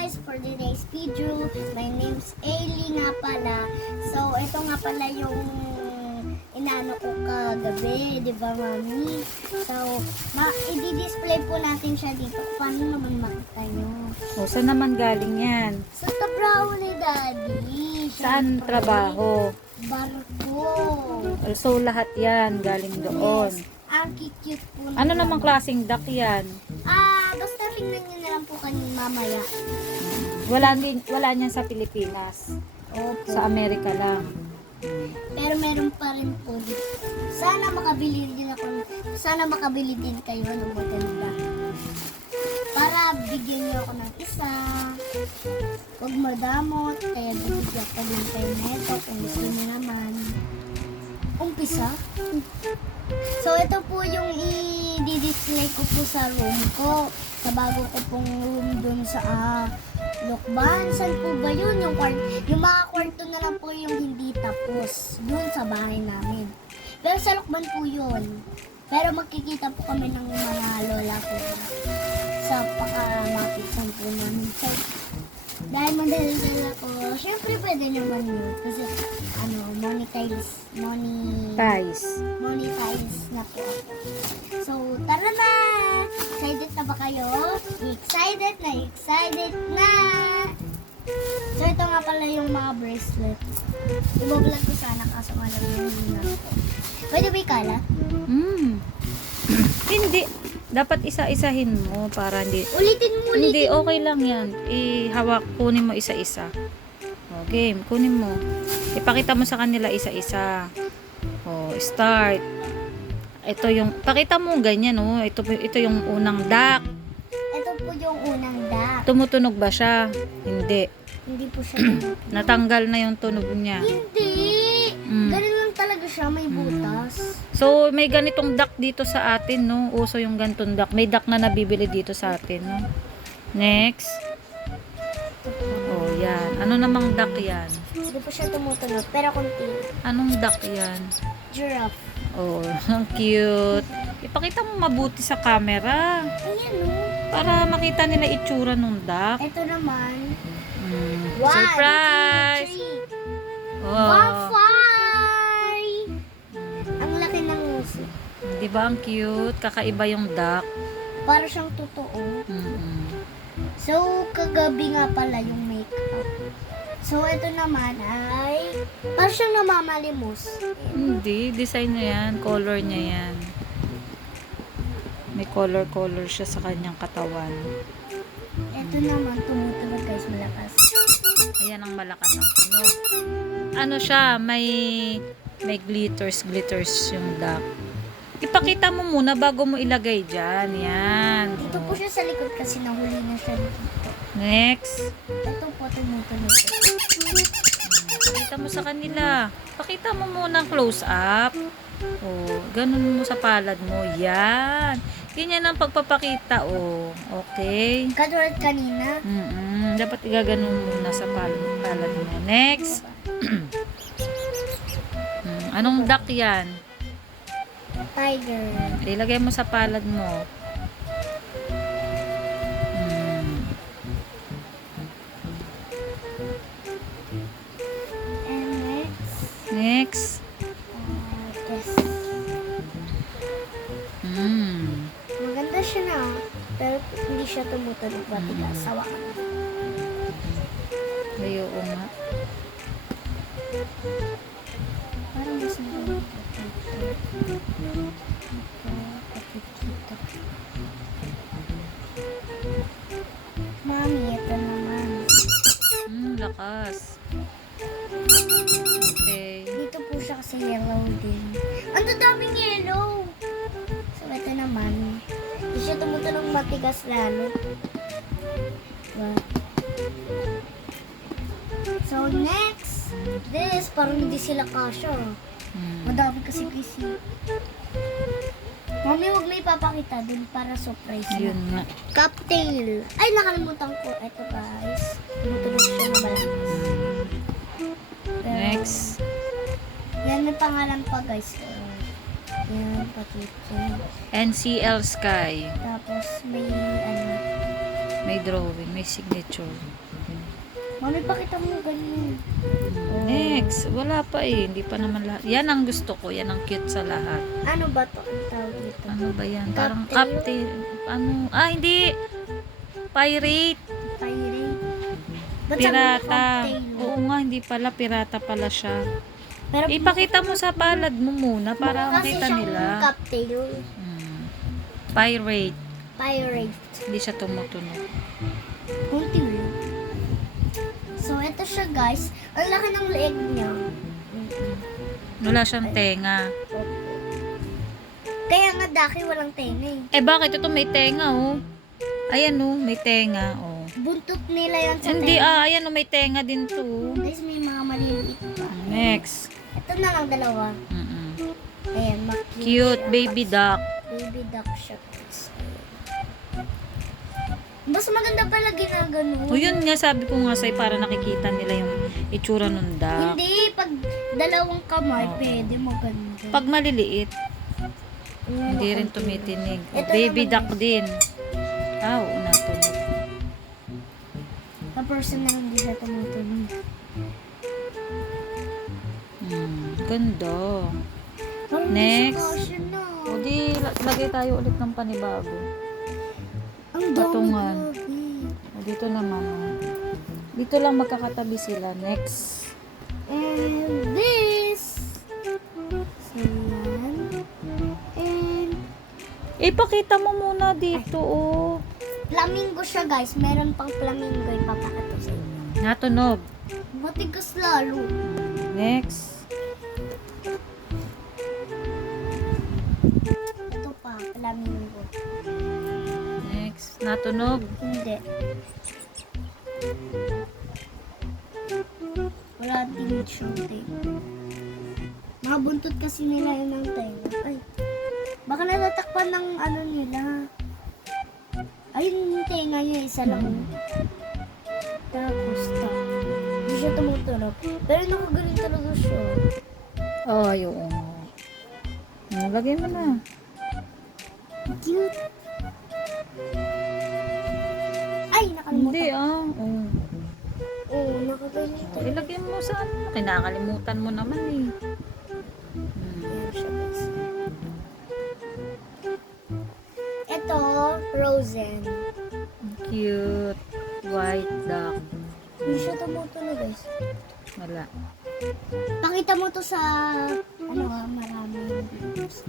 guys, for today's video, my name's Ailey nga pala. So, ito nga pala yung inano ko kagabi, di ba mami? So, i-display po natin siya dito. Paano naman makita nyo? O, saan naman galing yan? Sa trabaho ni Daddy. Saan Siyempre, trabaho? Barko. So, lahat yan galing doon. Yes, ang cute po. Ano namang klaseng duck yan? Basta tingnan nyo na lang po kanina mamaya. Wala niyan sa Pilipinas. Opo. Sa Amerika lang. Pero meron pa rin po dito. Sana makabili din kayo ng maganda. Para bigyan niyo ako ng isa. Huwag madamot. Kaya bibigyan ko din kayo neto kung gusto niyo naman. Umpisa. So, ito po yung i-display ko po sa room ko. Sa bago ko pong room dun sa Lokban. Saan po ba yun? Yung mga kwarto na lang po yung hindi tapos. Dun sa bahay namin. Pero sa Lokban po yun. Pero magkikita po kami ng mga lola ko. Sa pakamapitan po namin. So, dahil madaldal ako, syempre pwede naman yun. Kasi, monetize na po ako. So, tara na! Excited na ba kayo? Excited na! So, ito nga pala yung mga bracelet. Ibablog ko sana kaso malam yung hina ko. Pwede ba ikala? Hindi. Dapat isa-isahin mo para hindi... Ulitin. Hindi, okay lang yan. Kunin mo isa-isa. O, game. Kunin mo. Ipakita mo sa kanila isa-isa. O, start. Ito yung... Pakita mo ganyan, o. Ito yung unang duck. Ito po yung unang duck. Tumutunog ba siya? Hindi. Hindi po siya. Natanggal na yung tunog niya. Hindi! Ganun lang talaga siya, may butas. So, may ganitong duck dito sa atin, no? Uso yung ganitong duck. May duck na nabibili dito sa atin, no? Next. Oh, yan. Ano namang duck yan? Hindi po siya tumutunog, pero konti. Anong duck yan? Giraffe. Oh, ang cute. Ipakita mo mabuti sa camera. Ayan o. Para makita nila itsura ng duck. Ito naman. One, Surprise! 2, 3. Oh. Bye-bye! Ang laki ng uso. Di ba ang cute? Kakaiba yung duck. Para siyang totoo. So, kagabi nga pala yung makeup. So, ito naman ay para siyang namamalimos. Hindi, design niya yan. Color niya yan. May color siya sa kanyang katawan. Ito naman, tumutunog guys, malakas. Ayan ang malakas ang tunog. Ano siya, may glitters yung duck. Ipakita mo muna bago mo ilagay dyan. Yan. Dito po siya sa likod kasi nahuli na siya dito. Next. Ito po, tumutunog. Pakita mo sa kanila. Pakita mo muna close up. Oh, ganun mo sa palad mo. Yan. Ganyan ang pagpapakita. Oh, okay. Katulad kanina. Dapat igaganon muna sa palad mo. Next. Anong duck yan? Tiger. Ilagay mo sa palad mo. And Next. this. Maganda siya na. Pero hindi siya tumutunog. Matigas. Sawa ka na. Ay, oo nga. Parang mas maganda. Mami, ito naman. Lakas. Okay. Dito po siya kasi yellow din. Ang daming yellow! So, ito naman. Hindi siya tumutunog, matigas lalo. Diba? So, next. This, parang hindi sila kasya. Madami kasi PC. Mami, huwag may papakita dun para surprise na. Yun nga. Cocktail. Ay, nakalimutan ko. Ito guys. Tumutunog siya na malakas. Pero, Next. yan may pangalan pa guys. Yan, pakita. NCL Sky. Tapos may May drawing, may signature. Mami, pakita mo ganyan. Next, wala pa eh. Hindi pa naman lahat. Yan ang gusto ko. Yan ang cute sa lahat. Ano ba to? Ang tawag dito? Ano ba yan? Parang Captain. captain. Ano? Ah, hindi. Pirate. Pirate. Ba't sabi mo Pirata. cocktail? Oo nga, hindi pala. Pirata pala siya. Pero Ipakita mo sa palad mo muna para kasi makita siyang nila. cocktail. Pirate. Pirate. Hindi siya tumutunog. Kunti lang. So, ito siya guys. Ang laki ng leeg niya. Wala siyang tenga. Kaya nga daki walang tenga eh. Eh bakit? Ito may tenga oh. Ayan oh, may tenga oh. Buntot nila yan sa Hindi tenga. ayan oh, may tenga din to. Guys, may mga maliliit pa. Next. Ito na lang dalawa. Ayan, Cute baby duck. Baby duck siya guys. Mas maganda pala ginagano. O yun nga, sabi ko nga sa'yo para nakikita nila yung itsura ng duck. Hindi, pag dalawang kamay, Oo. pwede maganda. Pag maliliit, Mm, hindi rin konti. tumitinig. O, Ito baby naman, duck guys. din. Ah, oo, natunog. Sa person na hindi siya tumutunog. Ganda. Parang Next. nasa caution na. O di, lagay tayo ulit ng panibago. Ang dami Patungan. grabe. O, dito naman. Oh. Dito lang magkakatabi sila. Next. And this. So, yan. And Ipakita mo muna dito, oh. flamingo siya guys. Meron pang flamingo. Ipapakita sa inyo. Natunog. Matigas lalo. Next. Ito pa, flamingo. Next. Natunog. Hindi. Wala din shooting. Mga buntot kasi nila yun ng tenga. Ay. Baka natatakpan ng ano nila. Ayun yung tenga niya, isa lang. Tapos, stop. Hindi siya tumutunog. Pero nakagaling talaga siya. Oh, oo. Lagay mo na. Cute. Ay, nakalimutan. Hindi, ah. Oh. Oo, nakagaling talaga. Ilagay mo sa ano. Kinakalimutan mo naman eh. Ayan siya, guys. Ito, Frozen. Cute. White duck. Hindi siya tumutunog, guys. Wala. Pakita mo to sa, maraming videos.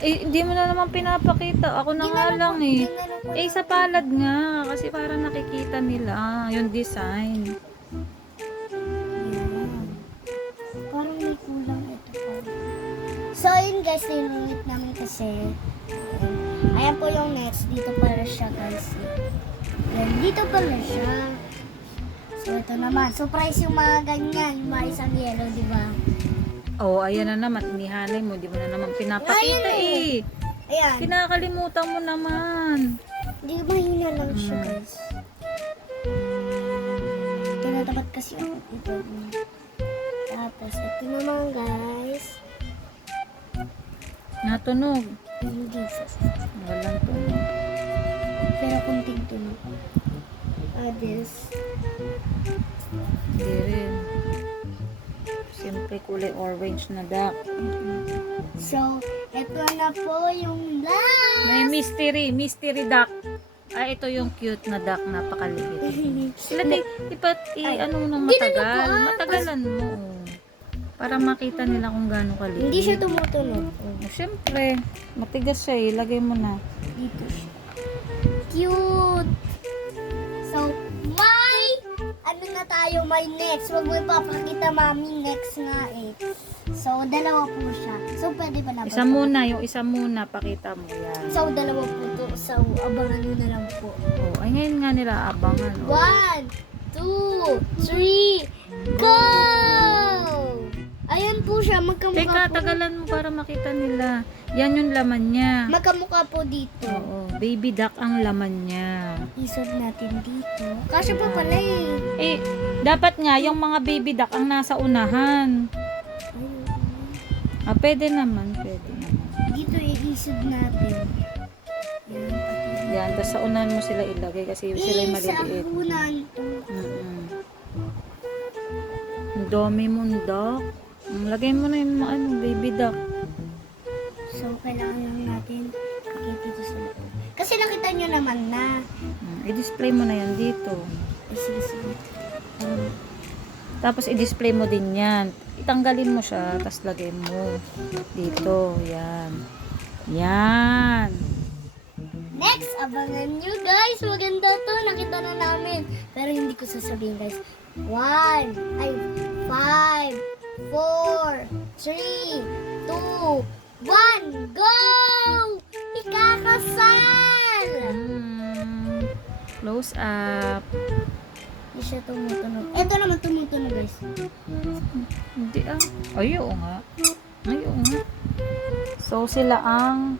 Hindi mo na naman pinapakita. Ako na nga lang eh. Eh, sa palad nga. Kasi para nakikita nila yung design. Ayan. Parang may kulang ito pa. So, yun guys, tinunit namin kasi. Ayan po yung next. Dito pala siya, guys. Ayan, dito pala siya. So, ito naman. Surprise yung mga ganyan. Yung mga isang yellow, di ba? Oh, ayan na naman. Inihalay mo. Di mo na naman pinapakita Ayun eh. Ayan. Kinakalimutan mo naman. Hindi ba mahina lang siya, guys? Tinatapat kasi ako ito. Tapos, ito naman, guys. Natunog. Hindi siya. Walang tunog. Pero kunting tunog. This. Hindi rin. Siyempre kulay orange na duck. So, ito na po yung last. May mystery duck. Ay, ito yung cute na duck, napakaliit. Sila ano nang matagal. Matagalan mo. Para makita nila kung gaano kaliit. Hindi siya tumutunog. Siyempre, matigas siya eh. Lagay mo na. Dito siya. Cute! So, may next. Huwag mo ipapakita mami next nga eh. So, dalawa po siya. So, pwede ba na ba? Isa muna, yung isa muna, pakita mo yan. So, dalawa po to. So, abangan nyo na lang po. Oh, ay ngayon nga nila abangan. Oh. 1, 2, 3, go! Ayan po siya, magkamukha Teka, po. tagalan mo para makita nila. Yan yung laman niya. Magkamukha po dito. Oo, baby duck ang laman niya. Isod natin dito. Kasi pa pala eh. Eh, dapat nga yung mga baby duck ang nasa unahan. Ah, pwede naman, pwede naman. Dito iisod natin. Yan, pati Yan, tapos sa unahan mo sila ilagay kasi sila yung Sa maliliit. unan. Mm-mm. Ang dami mong duck. Lagay mo na yung mga baby duck. So, kailangan lang natin ikita ito sa loob. Kasi nakita nyo naman na. I-display mo na yan dito. Ay, sige. Tapos i-display mo din yan. Itanggalin mo siya, tapos lagay mo dito. Yan. Yan. Next, abangan nyo guys. Maganda to. Nakita na namin. Pero hindi ko sasabihin guys. 5, 4, 3, 2, 1, go! Ikakasal! Close up. Hindi siya tumutunog. Ito naman tumutunog guys. Hindi ah. Ay, oo nga. Ay, oo nga. So, sila ang...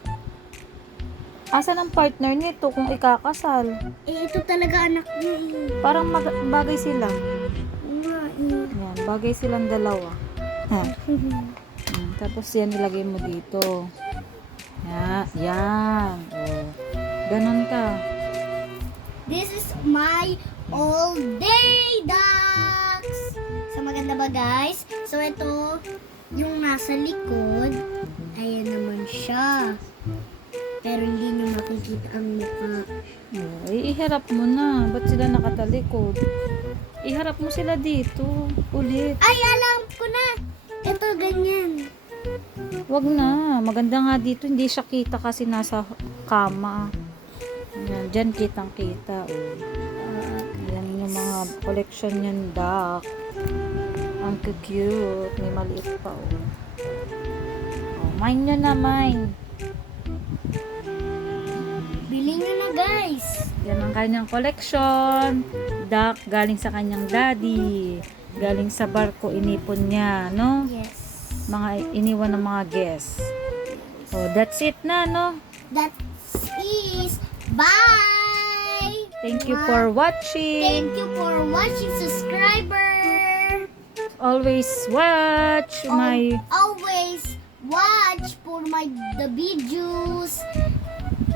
Asan ang partner nito kung ikakasal? Eh, ito talaga anak niya eh. Parang bagay sila. Oo nga eh. Yan, bagay silang dalawa. Tapos yan, ilagay mo dito. Yan. Yan. Oh. Ganon ka. This is my all day ducks. So maganda ba guys? So ito yung nasa likod. Ayan naman siya. Pero hindi nyo makikita ang mukha. Oh, iharap mo na. Ba't sila nakatalikod? Iharap mo sila dito. Ulit. Ay, alam ko na. Ito ganyan. Wag na. Maganda nga dito. Hindi siya kita kasi nasa kama. Yan. Diyan kitang-kita. Oh. Yan yung mga collection niyan, duck. Ang cute. May maliit pa. Oh. Oh, mine nyo na, mine. Bili nyo na guys. Yan ang kanyang collection. Duck galing sa kanyang daddy. Galing sa barko, inipon niya, no? Yes. Mga iniwan ng mga guests. Oh, that's it na, no? That is bye. Thank you for watching. Thank you for watching, subscriber. Always watch my... Always watch for the videos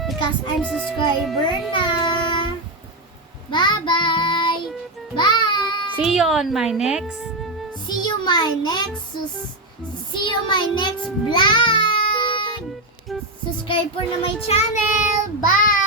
because I'm subscriber na. Bye-bye. Bye. See you on my next... See you my next vlog. Subscribe for na my channel. Bye.